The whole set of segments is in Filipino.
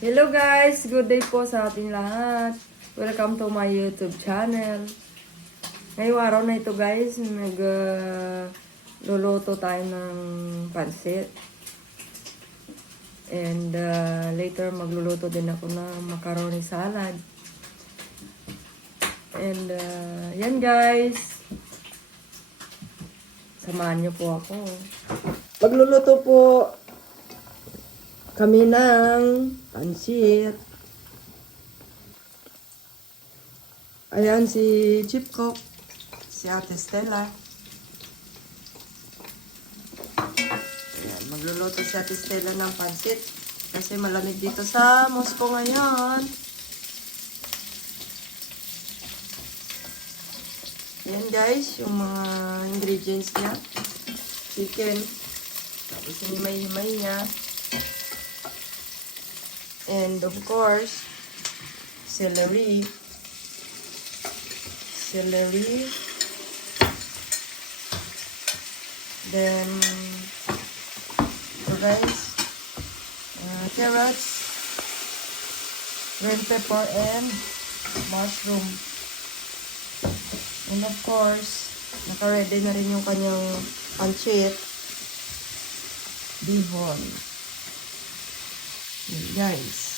Hello guys! Good day po sa ating lahat. Welcome to my YouTube channel. Ngayong araw na ito guys, luluto tayo ng pansit. And later magluluto din ako ng macaroni salad. And yan guys. Samahan niyo po ako. Magluluto po kami ng pansit. Ayan si Chip Cook, si Ate Stella. Ayan, magluluto si Ate Stella ng pansit kasi malamig dito sa Moscow ngayon. Ayan guys, yung mga ingredients niya. Chicken. Tapos hinimay-himay niya. And of course, celery. Then, ito guys, carrots, green pepper, and mushroom. And of course, naka-ready na rin yung kanyang pancit. Bihon. Guys.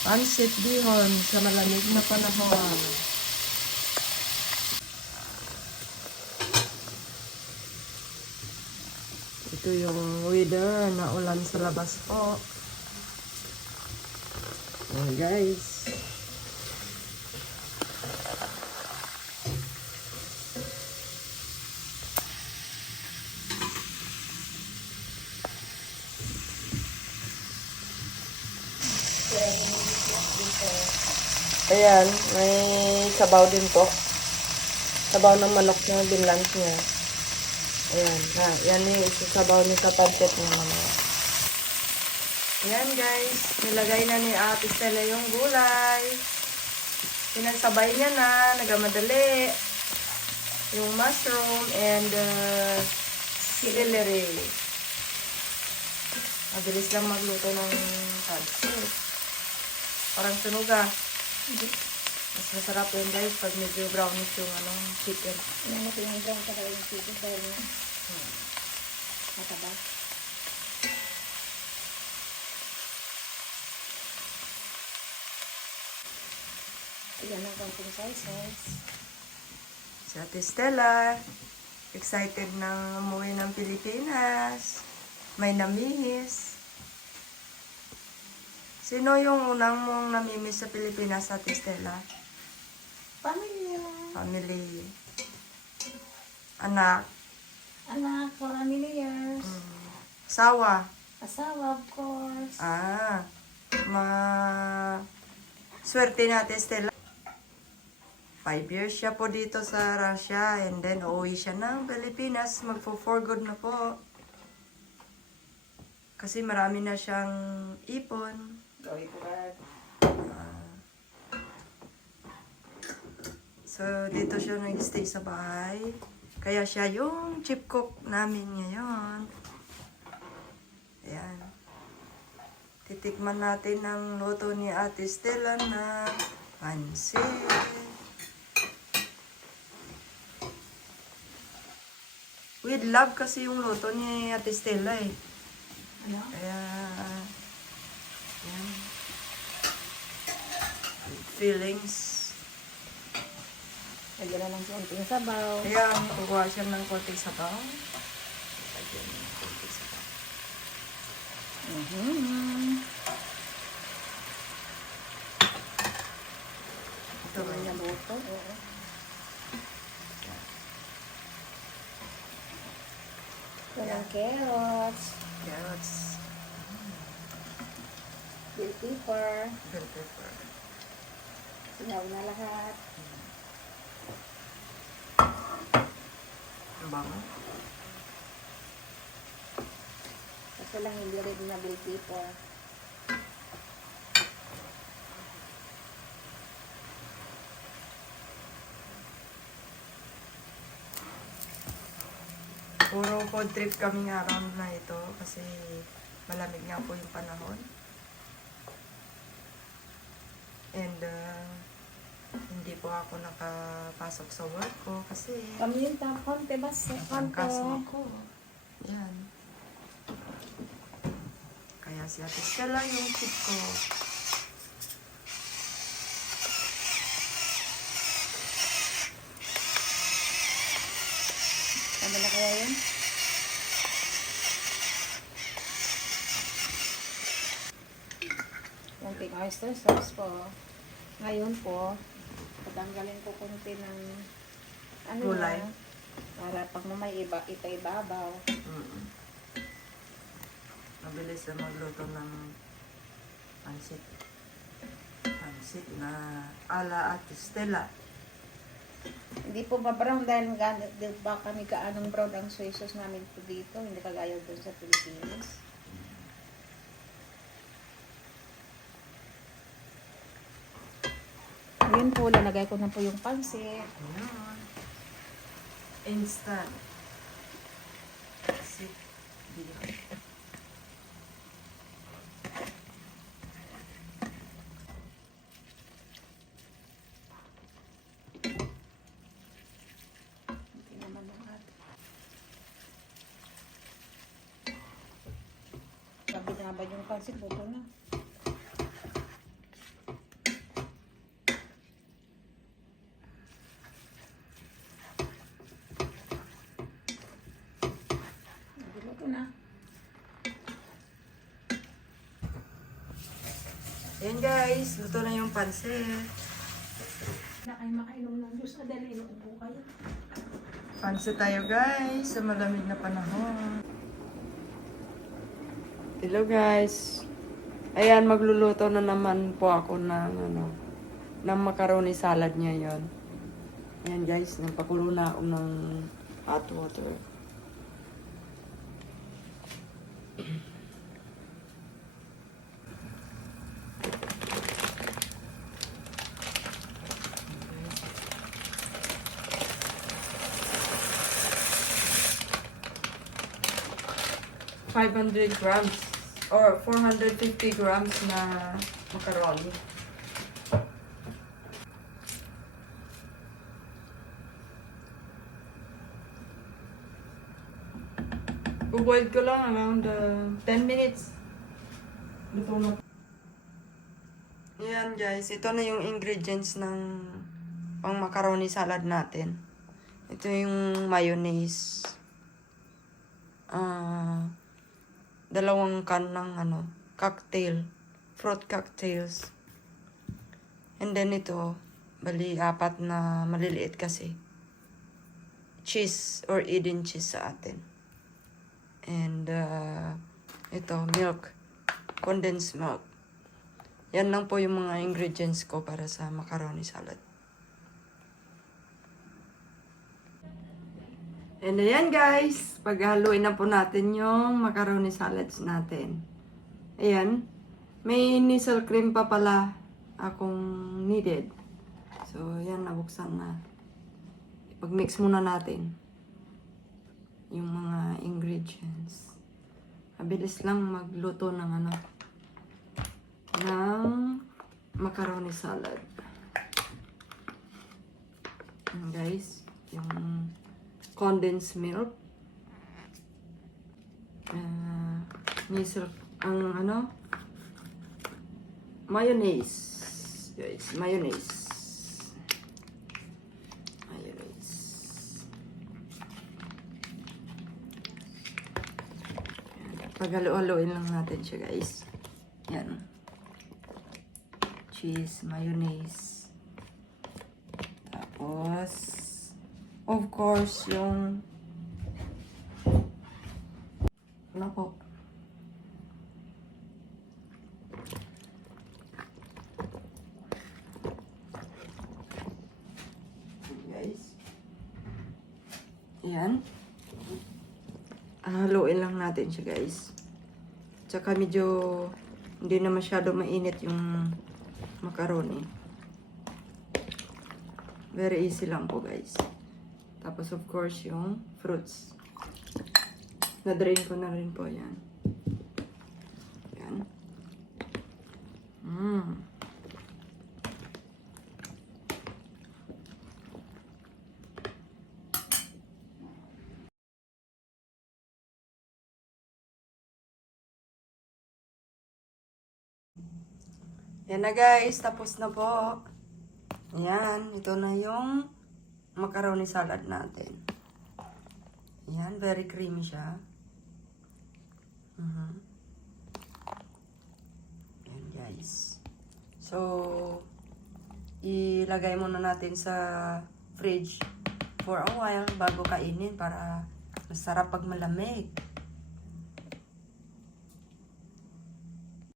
Pancit bihon sa malamig na panahon. Ito yung weather na ulan sa labas po. Ayan guys. Ayan, may sabaw din po. Sabaw ng manok na binlance niya. Ayan, yan yung isasabaw niya sa pancit ng manok. Ayan guys, nilagay na ni Ate Stella yung gulay. Pinagsabay niya na, nagamadali. Yung mushroom and celery. Mabilis lang magluto ng pancit. Parang sunog ah. Mas masarap yun guys pag medyo brownish yung chicken. Ano yung brown talaga yung chicken dahil mataba. Ayan ang konting slices. Si Ate Stella, excited nang umuwi ng Pilipinas. May namimiss. Sino yung unang mong namimiss sa Pilipinas, Ate Stella? Pamilya. Family. Anak. Anak for a million years. Asawa. Asawa, of course. Swerte na, Ate Stella. 5 years siya po dito sa Russia and then uuwi siya ng Pilipinas. Magpo-for good na po. Kasi marami na siyang ipon. So, dito siya nag-stay sa bahay. Kaya siya yung chip cook namin ngayon. Ayan. Titikman natin ang luto ni Ate Stella na pansit. With love kasi yung luto ni Ate Stella eh. Ano? Kaya, yan. Feelings. Lagyan na ng konting sabaw. Kaya, kukuha siya ng konting sabaw. Lagyan ng konting sabaw. Ito ba yung luto? Oo. Ito ng carrots. Carrots. Bell pepper. Bell pepper. Sinaw na lahat. Ang bango. Kaso lang hindi rin na bell pepper. Puro food trip kami nga around na ito kasi malamig nga po yung panahon. And hindi po ako nakapasok sa work ko kasi Kami yung konti bas. kaso ako. Yan. Kaya si Ate Stella yung tip ko. Ano na kaya yun? Konting oyster sauce po. Ngayon po, patanggalin ko konti ng ano Gulay. na, para pag may ibabaw. Mabilis na magluto ng pansit. Pansit na ala Ate Stella. Hindi po ba brown dahil di ba kami kaanong brown ang soy sauce namin po dito, hindi kagaya doon sa Pilipinas. Ayun po, lalagay ko na po yung pansit. Ayan. Instant. Pansit. Bilang. Hindi naman lahat. Sabi na ba yung pansit, buto na. Buto na. Ayan guys, luto na yung pansit. Na kayo makainom ng juice na dahil inuupo kayo. Pansit tayo guys, sa malamig na panahon. Hello guys. Ayan, magluluto na naman po ako ng ng macaroni salad ngayon. Ayan guys, nagpakulo na ako ng hot water. $500 grams or 450 grams na macaroni. Buboil ko lang around 10 minutes. Luto na. Ayan guys, ito na yung ingredients ng pang macaroni salad natin. Ito yung mayonnaise. 2 can ng cocktail, fruit cocktails. And then ito, bali 4 na maliliit kasi. Cheese or Eden cheese sa atin. And ito, milk, condensed milk. Yan lang po yung mga ingredients ko para sa macaroni salad. And ayan guys, paghaluin na po natin yung macaroni salads natin. Ayan, may nisal cream pa pala akong needed. So ayan, nabuksan na. Ipag-mix muna natin yung mga ingredients. Mabilis lang magluto ng ng macaroni salad. Ayan guys, yung condensed milk. Mayonnaise. Guys, mayonnaise. Mayonnaise. Paghalo-haloin lang natin siya guys. Yan. Cheese, mayonnaise. Tapos of course, yung ano po? Guys. Ayan. Haluin lang natin siya, guys. Tsaka medyo hindi na masyado mainit yung macaroni. Very easy lang po, guys. Tapos, of course, yung fruits. Na-drain ko na rin po yan. Yan. Yan na guys, tapos na po. Yan, ito na yung macaroni salad natin. Yan, very creamy siya. Yan guys. So, ilagay muna natin sa fridge for a while bago kainin para masarap pag malamig.